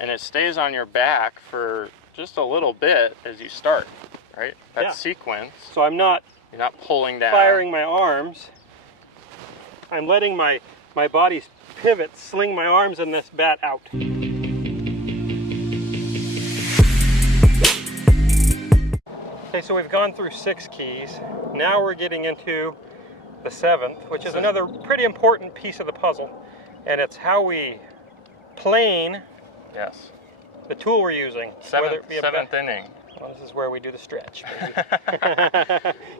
and it stays on your back for just a little bit as you start, right? That sequence. So I'm not You're not pulling down. Firing my arms. I'm letting my body's pivot sling my arms and this bat out. Okay, so we've gone through 6 keys. Now we're getting into the 7th, which is another pretty important piece of the puzzle. And it's how we plane the tool we're using. Seventh inning. Well, this is where we do the stretch, baby.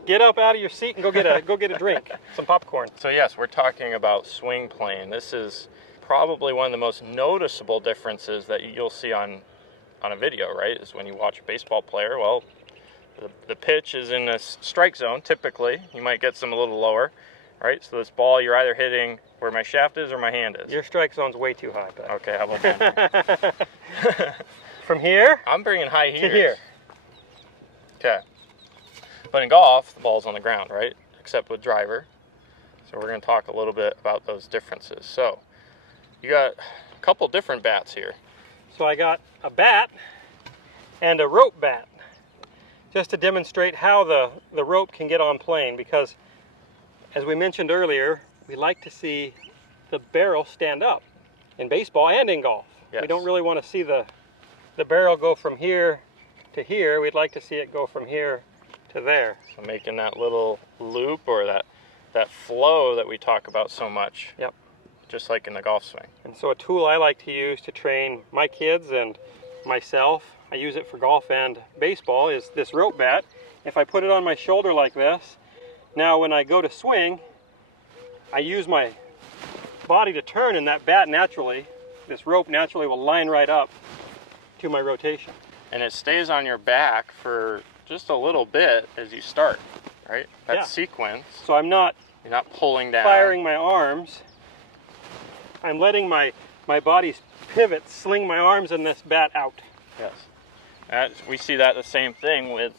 Get up out of your seat and go get a drink, some popcorn. So yes, we're talking about swing plane. This is probably one of the most noticeable differences that you'll see on a video, right? Is when you watch a baseball player. Well, the pitch is in a strike zone. Typically, you might get some a little lower, right? So this ball, you're either hitting where my shaft is or my hand is. Your strike zone's way too high, Pat. Okay, how about that? From here? I'm bringing high heaters. To here. Okay. But in golf, the ball's on the ground, right? Except with driver. So we're going to talk a little bit about those differences. So you got a couple different bats here. So I got a bat and a rope bat, just to demonstrate how the rope can get on plane, because as we mentioned earlier, we like to see the barrel stand up in baseball and in golf. Yes. We don't really want to see the barrel go from here to here. We'd like to see it go from here to there. So making that little loop, or that flow that we talk about so much. Yep. Just like in the golf swing. And so a tool I like to use to train my kids and myself, I use it for golf and baseball, is this rope bat. If I put it on my shoulder like this, now when I go to swing, I use my body to turn, and that bat naturally, this rope naturally will line right up to my rotation. And it stays on your back for just a little bit as you start, right? That sequence. So I'm not You're not pulling down. Firing my arms. I'm letting my body's pivot sling my arms and this bat out. Yes. We see that the same thing with,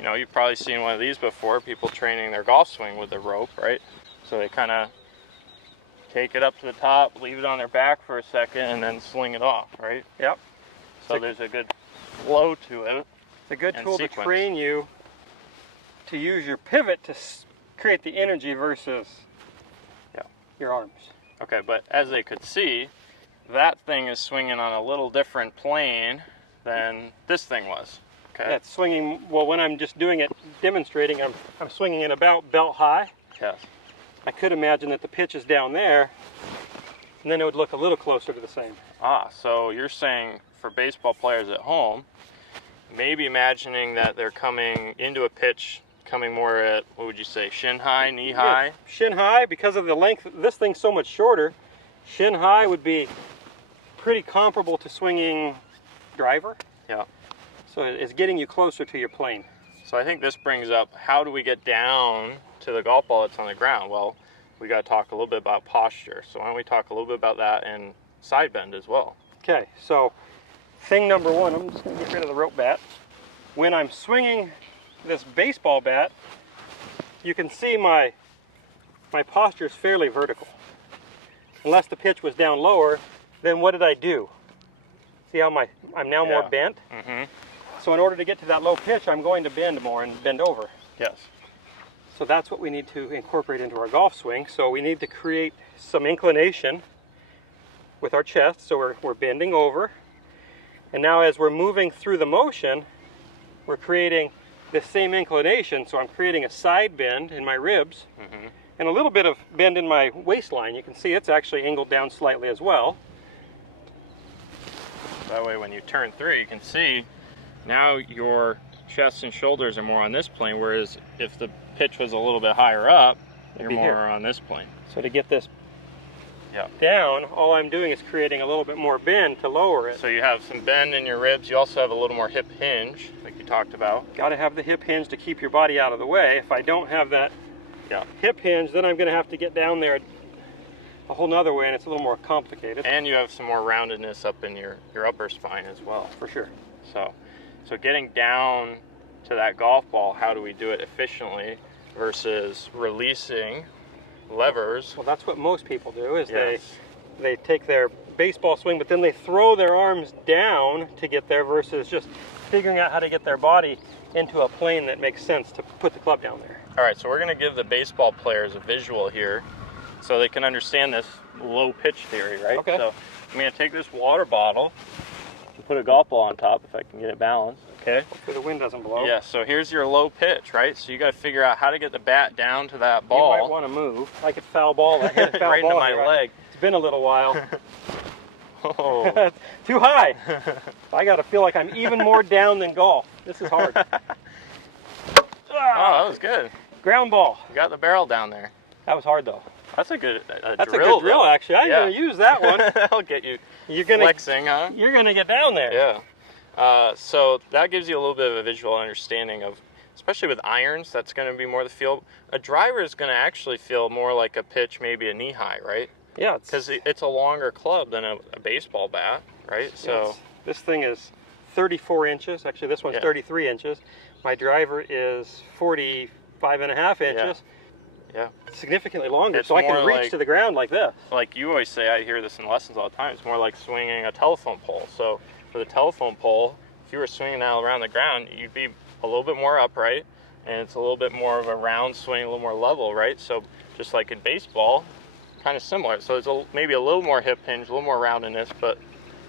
you've probably seen one of these before, people training their golf swing with the rope, right? So they kind of take it up to the top, leave it on their back for a second, and then sling it off, right? Yep. So there's a good flow to it. It's a good tool to train you to use your pivot to create the energy versus your arms. Okay, but as they could see, that thing is swinging on a little different plane than this thing was. Okay. Yeah, it's swinging, well, when I'm just doing it, demonstrating, I'm swinging it about belt high. Yes. I could imagine that the pitch is down there, and then it would look a little closer to the same. So you're saying for baseball players at home, maybe imagining that they're coming into a pitch, coming more at, what would you say, shin high, knee high? Yeah, shin high, because of the length, this thing's so much shorter, shin high would be pretty comparable to swinging driver. Yeah. So it's getting you closer to your plane. So I think this brings up, how do we get down to the golf ball that's on the ground? Well, we got to talk a little bit about posture. So why don't we talk a little bit about that and side bend as well? Okay, so thing number one, I'm just going to get rid of the rope bat. When I'm swinging this baseball bat, you can see my posture is fairly vertical. Unless the pitch was down lower, then what did I do? See how I'm now more bent? Mm-hmm. So in order to get to that low pitch, I'm going to bend more and bend over. Yes. So that's what we need to incorporate into our golf swing. So we need to create some inclination with our chest. So we're bending over. And now as we're moving through the motion, we're creating the same inclination. So I'm creating a side bend in my ribs and a little bit of bend in my waistline. You can see it's actually angled down slightly as well. That way when you turn through, you can see now your chest and shoulders are more on this plane, whereas if the pitch was a little bit higher up, you're more on this plane. So to get this down, all I'm doing is creating a little bit more bend to lower it. So you have some bend in your ribs. You also have a little more hip hinge, like you talked about. Got to have the hip hinge to keep your body out of the way. If I don't have that hip hinge, then I'm going to have to get down there a whole nother way, and it's a little more complicated. And you have some more roundedness up in your upper spine as well. For sure. So getting down to that golf ball, how do we do it efficiently versus releasing levers? Well, that's what most people do, is they take their baseball swing, but then they throw their arms down to get there versus just figuring out how to get their body into a plane that makes sense to put the club down there. All right, so we're going to give the baseball players a visual here so they can understand this low pitch theory, right? Okay. So I'm going to take this water bottle and put a golf ball on top if I can get it balanced. Okay. Hopefully the wind doesn't blow. Yeah, so here's your low pitch, right? So you got to figure out how to get the bat down to that You ball. might want to move. I could foul ball that. Hit a foul right into ball my here. leg. It's been a little while. Oh. Too high. I got to feel like I'm even more down than golf. This is hard. Oh, that was good. Ground ball. You got the barrel down there. That was hard though. That's a good That's drill, a good drill, though. actually. I'm Yeah. going to use that one. That'll get you You're gonna flexing, huh? You're gonna get down there. Yeah. So that gives you a little bit of a visual understanding of, especially with irons, that's going to be more the feel. A driver is going to actually feel more like a pitch, maybe a knee high, right? Yeah. Because it's a longer club than a baseball bat, right? So this thing is 34 inches. Actually, this one's 33 inches. My driver is 45 and a half inches. Yeah. Significantly longer, It's so I can more reach like- to the ground like this. like you always say, I hear this in lessons all the time, it's more like swinging a telephone pole. So for the telephone pole, if you were swinging that around the ground, you'd be a little bit more upright, and it's a little bit more of a round swing, a little more level, right? So just like in baseball, kind of similar. So it's maybe a little more hip hinge, a little more round in this, but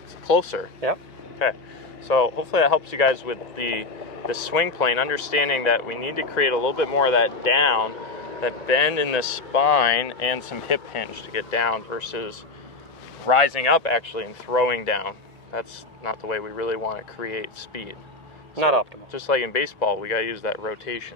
it's closer. Yep. Okay. So hopefully that helps you guys with the swing plane, understanding that we need to create a little bit more of that down, that bend in the spine and some hip hinge to get down versus rising up actually and throwing down. That's not the way we really want to create speed. Not optimal. Just like in baseball, we got to use that rotation.